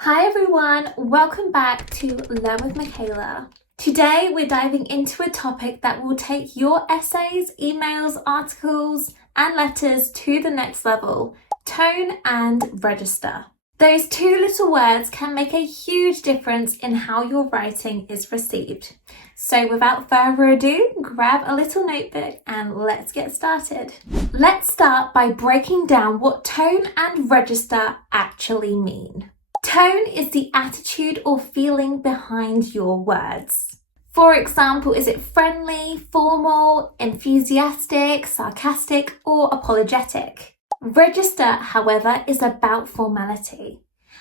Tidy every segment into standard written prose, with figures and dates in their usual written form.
Hi everyone, welcome back to Learn with Michaela. Today we're diving into a topic that will take your essays, emails, articles and letters to the next level: tone and register. Those two little words can make a huge difference in how your writing is received. So without further ado, grab a little notebook and let's get started. Let's start by breaking down what tone and register actually mean. Tone is the attitude or feeling behind your words. For example, is it friendly, formal, enthusiastic, sarcastic, or apologetic? Register, however, is about formality.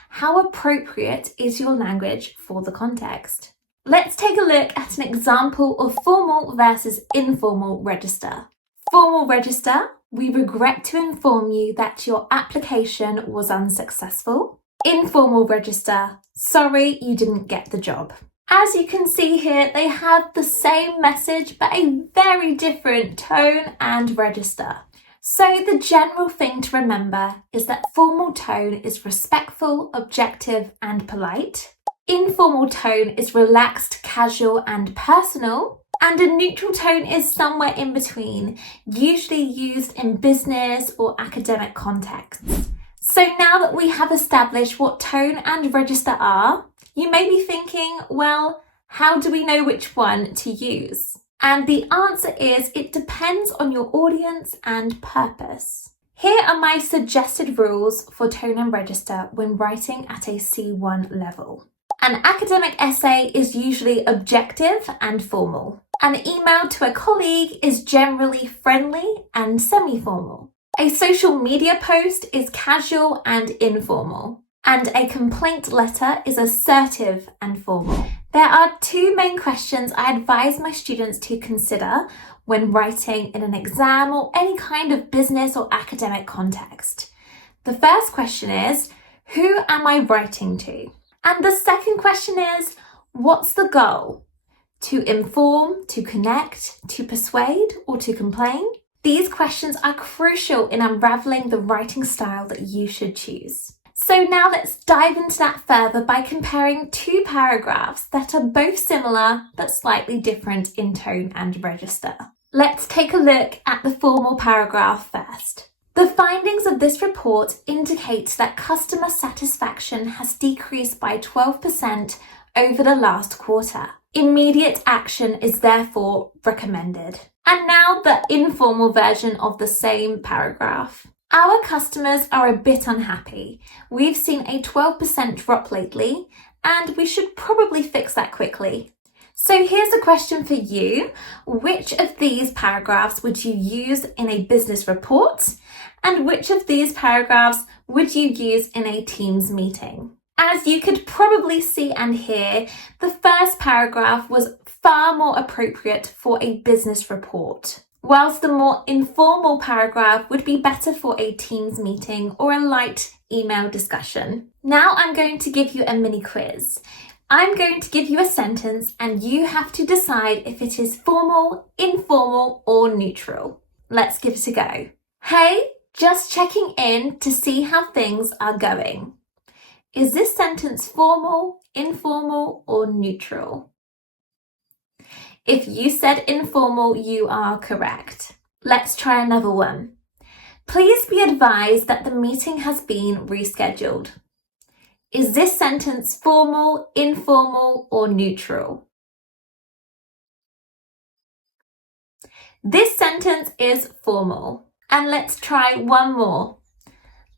How appropriate is your language for the context? Let's take a look at an example of formal versus informal register. Formal register: we regret to inform you that your application was unsuccessful. Informal register: sorry you didn't get the job. As you can see here, they have the same message but a very different tone and register. So the general thing to remember is that formal tone is respectful, objective and polite. Informal tone is relaxed, casual and personal. And a neutral tone is somewhere in between, usually used in business or academic contexts. So now that we have established what tone and register are, you may be thinking, well, how do we know which one to use? And the answer is it depends on your audience and purpose. Here are my suggested rules for tone and register when writing at a C1 level. An academic essay is usually objective and formal. An email to a colleague is generally friendly and semi-formal. A social media post is casual and informal. And a complaint letter is assertive and formal. There are two main questions I advise my students to consider when writing in an exam or any kind of business or academic context. The first question is, who am I writing to? And the second question is, what's the goal? To inform, to connect, to persuade, or to complain? These questions are crucial in unraveling the writing style that you should choose. So now let's dive into that further by comparing two paragraphs that are both similar but slightly different in tone and register. Let's take a look at the formal paragraph first. The findings of this report indicate that customer satisfaction has decreased by 12% over the last quarter. Immediate action is therefore recommended. And now the informal version of the same paragraph. Our customers are a bit unhappy. We've seen a 12% drop lately, and we should probably fix that quickly. So here's a question for you. Which of these paragraphs would you use in a business report? And which of these paragraphs would you use in a Teams meeting? As you could probably see and hear, the first paragraph was far more appropriate for a business report, whilst the more informal paragraph would be better for a Teams meeting or a light email discussion. Now I'm going to give you a mini quiz. I'm going to give you a sentence and you have to decide if it is formal, informal or neutral. Let's give it a go. Hey, just checking in to see how things are going. Is this sentence formal, informal or neutral? If you said informal, you are correct. Let's try another one. Please be advised that the meeting has been rescheduled. Is this sentence formal, informal or neutral? This sentence is formal. And let's try one more.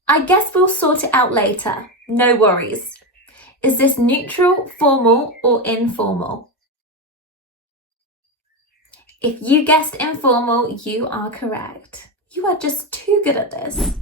I guess we'll sort it out later. No worries. Is this neutral, formal or informal? If you guessed informal, you are correct. You are just too good at this.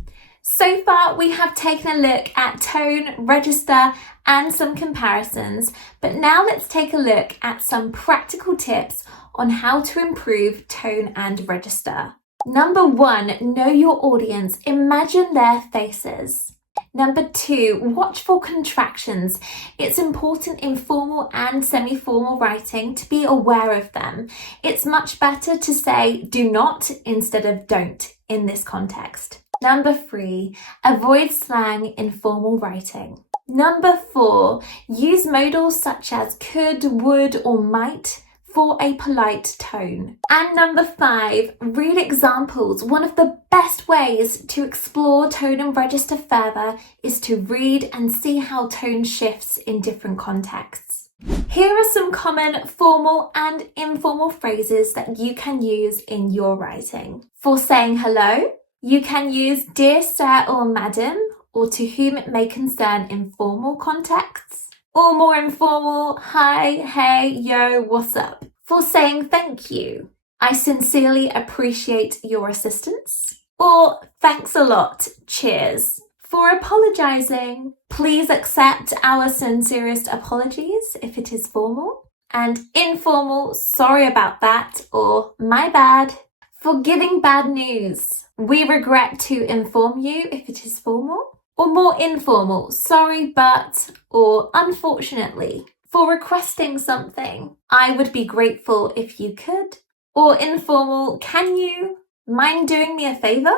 So far, we have taken a look at tone, register, and some comparisons, but now let's take a look at some practical tips on how to improve tone and register. Number 1, know your audience. Imagine their faces. Number 2, watch for contractions. It's important in formal and semi-formal writing to be aware of them. It's much better to say do not instead of don't in this context. Number 3, avoid slang in formal writing. Number 4, use modals such as could, would, or might for a polite tone. And number 5, read examples. One of the best ways to explore tone and register further is to read and see how tone shifts in different contexts. Here are some common formal and informal phrases that you can use in your writing. For saying hello, you can use dear sir or madam, or to whom it may concern in formal contexts. Or more informal, hi, hey, yo, what's up? For saying thank you, I sincerely appreciate your assistance. Or thanks a lot, cheers. For apologising, please accept our sincerest apologies if it is formal. And informal, sorry about that, or my bad. For giving bad news, we regret to inform you if it is formal. Or more informal, sorry but, or unfortunately. For requesting something, I would be grateful if you could. Or informal, can you mind doing me a favour?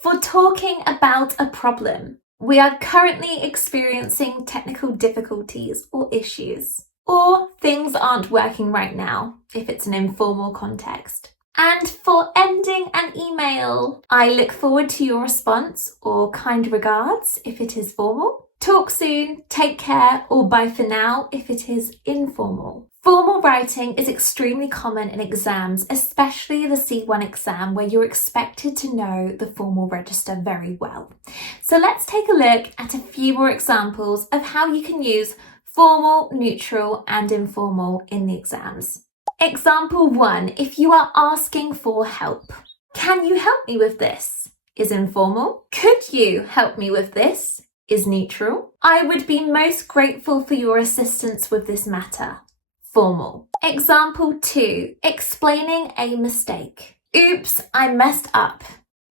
For talking about a problem, we are currently experiencing technical difficulties or issues. Or things aren't working right now, if it's an informal context. And for ending an email, I look forward to your response or kind regards if it is formal. Talk soon, take care, or bye for now if it is informal. Formal writing is extremely common in exams, especially the C1 exam where you're expected to know the formal register very well. So let's take a look at a few more examples of how you can use formal, neutral, and informal in the exams. Example 1, if you are asking for help. Can you help me with this? Is informal. Could you help me with this? Is neutral. I would be most grateful for your assistance with this matter. Formal. Example 2, explaining a mistake. Oops, I messed up.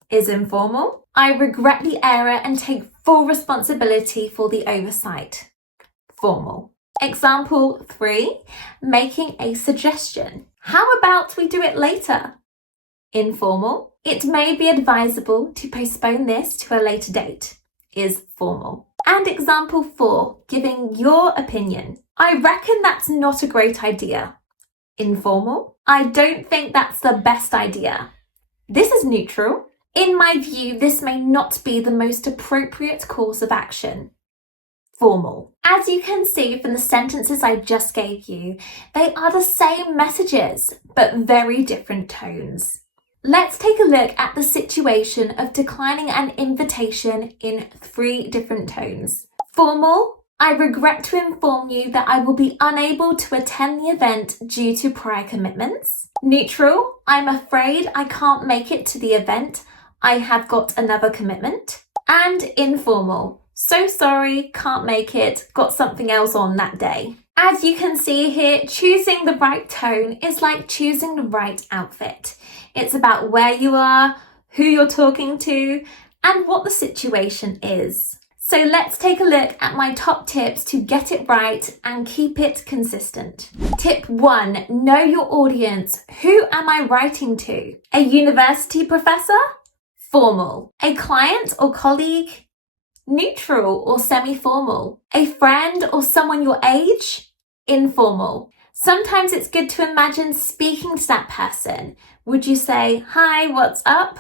Is informal. I regret the error and take full responsibility for the oversight. Formal. Example 3, making a suggestion. How about we do it later? Informal. It may be advisable to postpone this to a later date. Is formal. And example 4, giving your opinion. I reckon that's not a great idea. Informal. I don't think that's the best idea. This is neutral. In my view, this may not be the most appropriate course of action. Formal. As you can see from the sentences I just gave you, they are the same messages, but very different tones. Let's take a look at the situation of declining an invitation in 3 different tones. Formal. I regret to inform you that I will be unable to attend the event due to prior commitments. Neutral. I'm afraid I can't make it to the event. I have got another commitment. And informal. So sorry, can't make it, got something else on that day. As you can see here, choosing the right tone is like choosing the right outfit. It's about where you are, who you're talking to, and what the situation is. So let's take a look at my top tips to get it right and keep it consistent. Tip 1, know your audience. Who am I writing to? A university professor? Formal. A client or colleague? Neutral or semi-formal. A friend or someone your age? Informal. Sometimes it's good to imagine speaking to that person. Would you say, hi, what's up?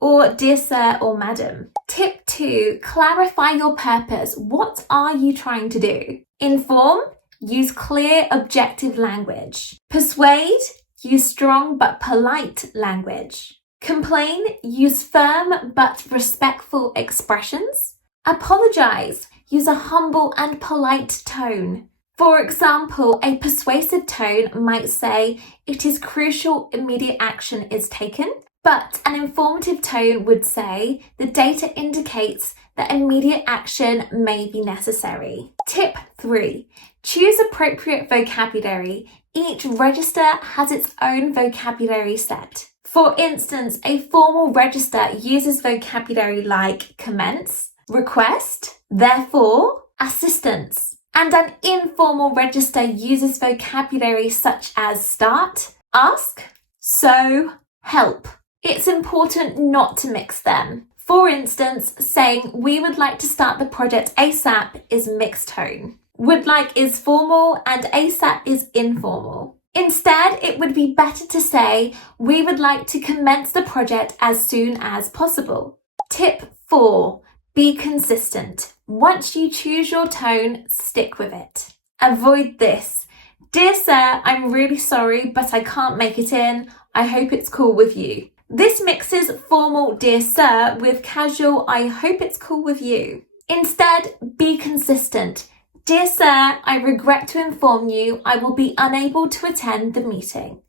Or dear sir or madam. Tip 2, clarify your purpose. What are you trying to do? Inform, use clear, objective language. Persuade, use strong but polite language. Complain, use firm but respectful expressions. Apologize, use a humble and polite tone. For example, a persuasive tone might say, it is crucial immediate action is taken, but an informative tone would say, the data indicates that immediate action may be necessary. Tip 3, choose appropriate vocabulary. Each register has its own vocabulary set. For instance, a formal register uses vocabulary like commence, request, therefore, assistance. And an informal register uses vocabulary such as start, ask, so, help. It's important not to mix them. For instance, saying we would like to start the project ASAP is mixed tone. Would like is formal and ASAP is informal. Instead, it would be better to say we would like to commence the project as soon as possible. Tip 4. Be consistent. Once you choose your tone, stick with it. Avoid this. Dear sir, I'm really sorry, but I can't make it in. I hope it's cool with you. This mixes formal dear sir with casual I hope it's cool with you. Instead, be consistent. Dear sir, I regret to inform you I will be unable to attend the meeting.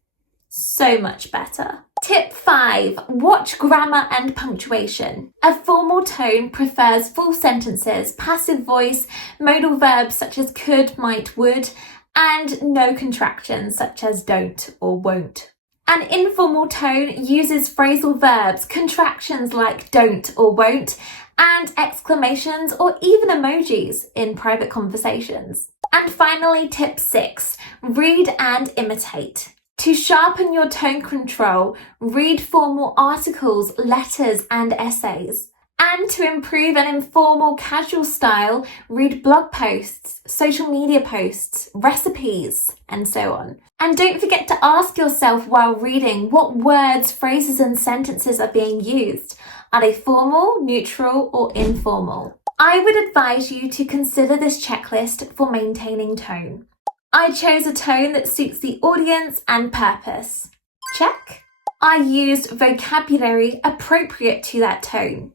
So much better. Tip 5. Watch grammar and punctuation. A formal tone prefers full sentences, passive voice, modal verbs such as could, might, would, and no contractions such as don't or won't. An informal tone uses phrasal verbs, contractions like don't or won't, and exclamations or even emojis in private conversations. And finally, tip 6. Read and imitate. To sharpen your tone control, read formal articles, letters, and essays. And to improve an informal, casual style, read blog posts, social media posts, recipes, and so on. And don't forget to ask yourself while reading what words, phrases, and sentences are being used. Are they formal, neutral, or informal? I would advise you to consider this checklist for maintaining tone. I chose a tone that suits the audience and purpose. Check. I used vocabulary appropriate to that tone.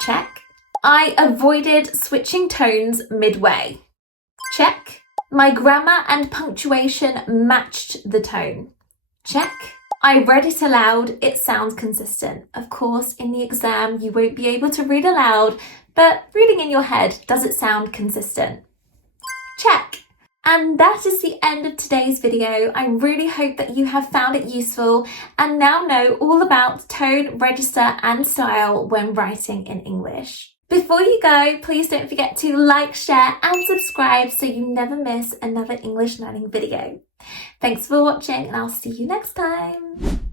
Check. I avoided switching tones midway. Check. My grammar and punctuation matched the tone. Check. I read it aloud. It sounds consistent. Of course, in the exam, you won't be able to read aloud, but reading in your head, does it sound consistent? Check. And that is the end of today's video. I really hope that you have found it useful and now know all about tone, register, and style when writing in English. Before you go, please don't forget to like, share, and subscribe so you never miss another English learning video. Thanks for watching, and I'll see you next time.